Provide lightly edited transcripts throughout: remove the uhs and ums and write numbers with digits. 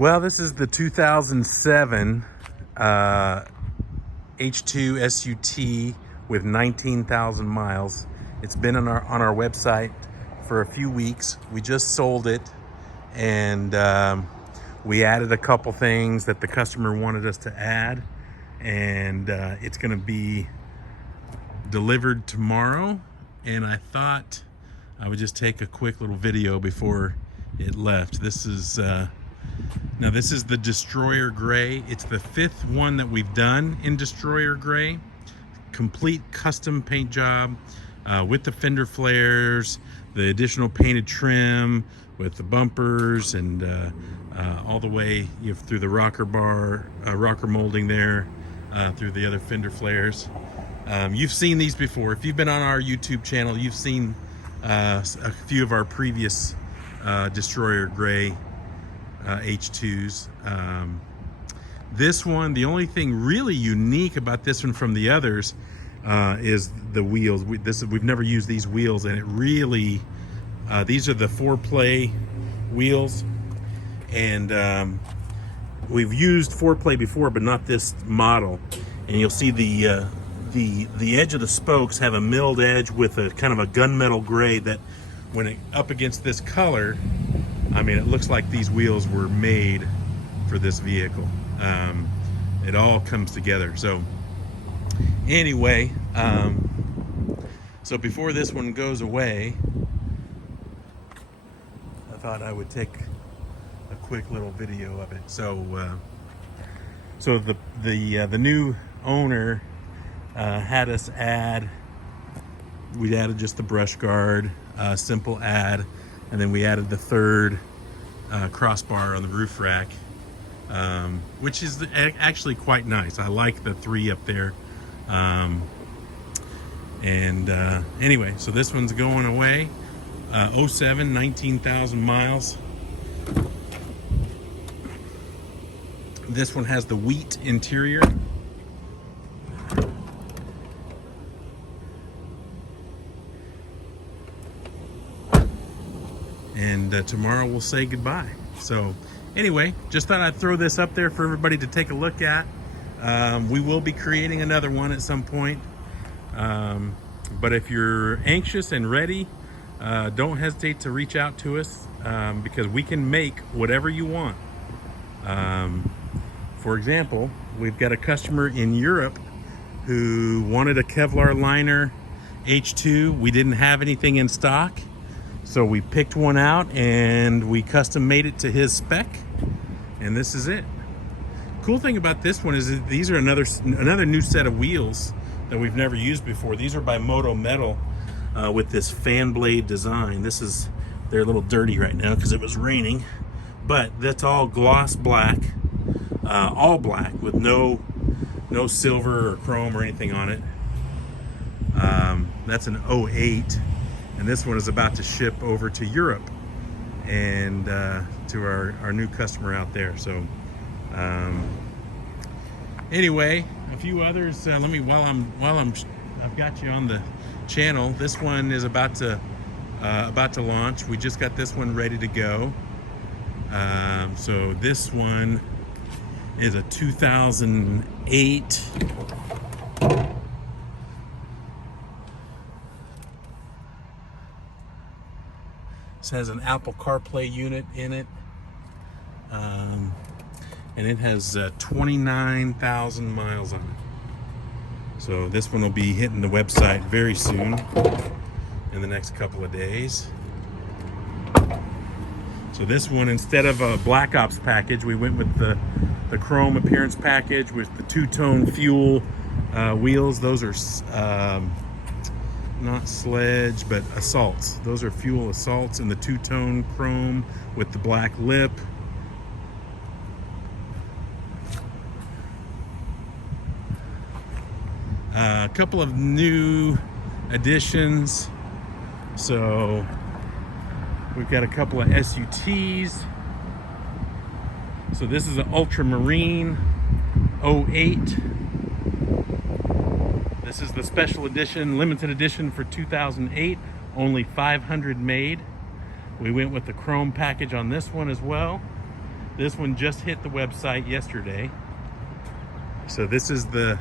Well, this is the 2007 H2 SUT with 19,000 miles. It's been on our website for a few weeks. We just sold it, and we added a couple things that the customer wanted us to add, and it's going to be delivered tomorrow. And I thought I would just take a quick little video before it left. This is the Destroyer Gray. It's the 5th one that we've done in Destroyer Gray. Complete custom paint job with the fender flares, the additional painted trim with the bumpers, and all the way through the rocker bar, rocker molding there, through the other fender flares. You've seen these before. If you've been on our YouTube channel, you've seen a few of our previous Destroyer Gray H2s. This one, the only thing really unique about this one from the others is the wheels. We've never used these wheels, and it really, these are the 4-play wheels, and we've used 4-play before, but not this model. And you'll see the edge of the spokes have a milled edge with a kind of a gunmetal gray that, when it up against this color, I mean, it looks like these wheels were made for this vehicle. It all comes together. So anyway, so before this one goes away, I thought I would take a quick little video of it. So the new owner had us add, we added just the brush guard, simple add, and then we added the third crossbar on the roof rack, which is actually quite nice. I like the 3 up there. Anyway, so this one's going away. 07, 19,000 miles. This one has the wheat interior. And tomorrow we'll say goodbye. So anyway, just thought I'd throw this up there for everybody to take a look at. We will be creating another one at some point. But if you're anxious and ready, don't hesitate to reach out to us, because we can make whatever you want. For example, we've got a customer in Europe who wanted a Kevlar liner H2. We didn't have anything in stock, so we picked one out and we custom made it to his spec, and this is it. Cool thing about this one is that these are another new set of wheels that we've never used before. These are by Moto Metal with this fan blade design. They're a little dirty right now because it was raining, but that's all gloss black, all black with no silver or chrome or anything on it. That's an 08. And this one is about to ship over to Europe and to our new customer out there. So anyway, a few others. Let me, I've got you on the channel. This one is about to launch. We just got this one ready to go. So this one is a 2008. This has an Apple CarPlay unit in it, and it has 29,000 miles on it. So this one will be hitting the website very soon, in the next couple of days. So this one, instead of a Black Ops package, we went with the chrome appearance package with the 2-tone fuel wheels. Those are not Sledge, but Assaults. Those are fuel Assaults in the 2-tone chrome with the black lip. A couple of new additions. So we've got a couple of SUTs. So this is an Ultramarine 08. This is the special edition, limited edition for 2008, only 500 made. We went with the chrome package on this one as well. This one just hit the website yesterday. So this is the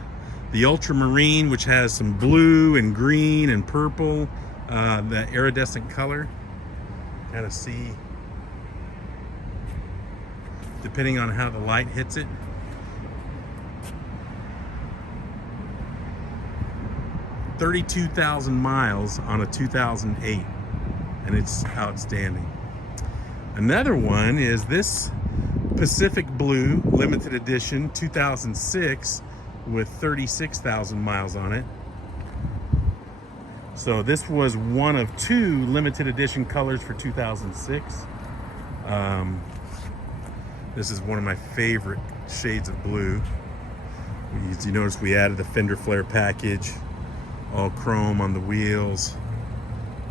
ultramarine, which has some blue and green and purple, that iridescent color. Kind of see, depending on how the light hits it. $32,000 miles on a 2008, and it's outstanding. Another one is this Pacific Blue limited edition 2006 with 36,000 miles on it. So this was one of two limited edition colors for 2006. This is one of my favorite shades of blue. You notice we added the Fender flare package, all chrome on the wheels.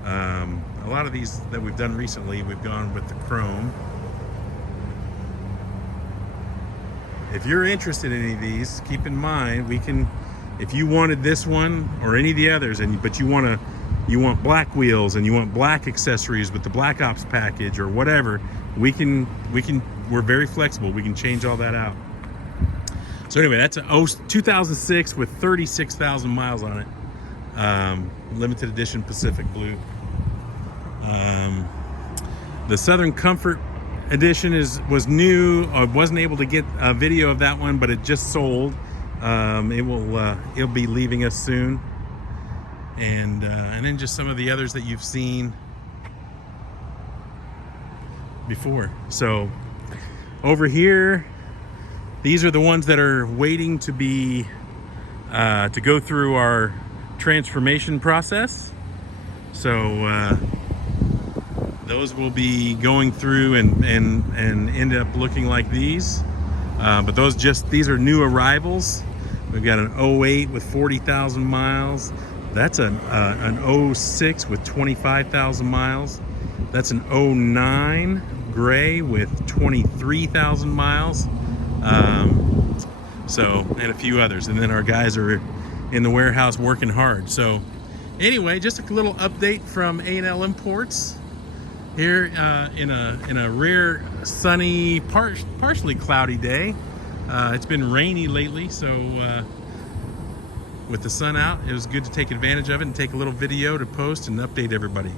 A lot of these that we've done recently, we've gone with the chrome. If you're interested in any of these, keep in mind we can, if you wanted this one or any of the others, but you want black wheels and you want black accessories with the Black Ops package or whatever, we're very flexible. We can change all that out. So anyway, that's a 2006 with 36,000 miles on it. Limited edition Pacific Blue. The Southern Comfort edition was new. I wasn't able to get a video of that one, but it just sold. It'll be leaving us soon. And then just some of the others that you've seen before. So over here, these are the ones that are waiting to be to go through our transformation process. So those will be going through and end up looking like these. But these are new arrivals. We've got an 08 with 40,000 miles. That's an 06 with 25,000 miles. That's an 09 gray with 23,000 miles. And a few others. And then our guys are in the warehouse working hard. So anyway, just a little update from A&L Imports here in a rare, sunny, partially cloudy day. It's been rainy lately, so with the sun out, it was good to take advantage of it and take a little video to post and update everybody.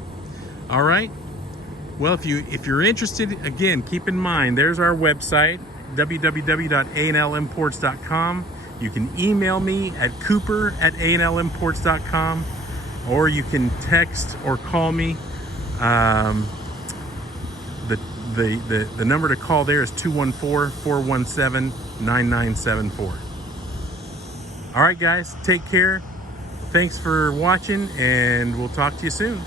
All right. Well, if you're interested, again, keep in mind there's our website, www.anlimports.com. You can email me at cooper@anlimports.com, or you can text or call me. The number to call there is 214-417-9974. All right, guys, take care. Thanks for watching, and we'll talk to you soon.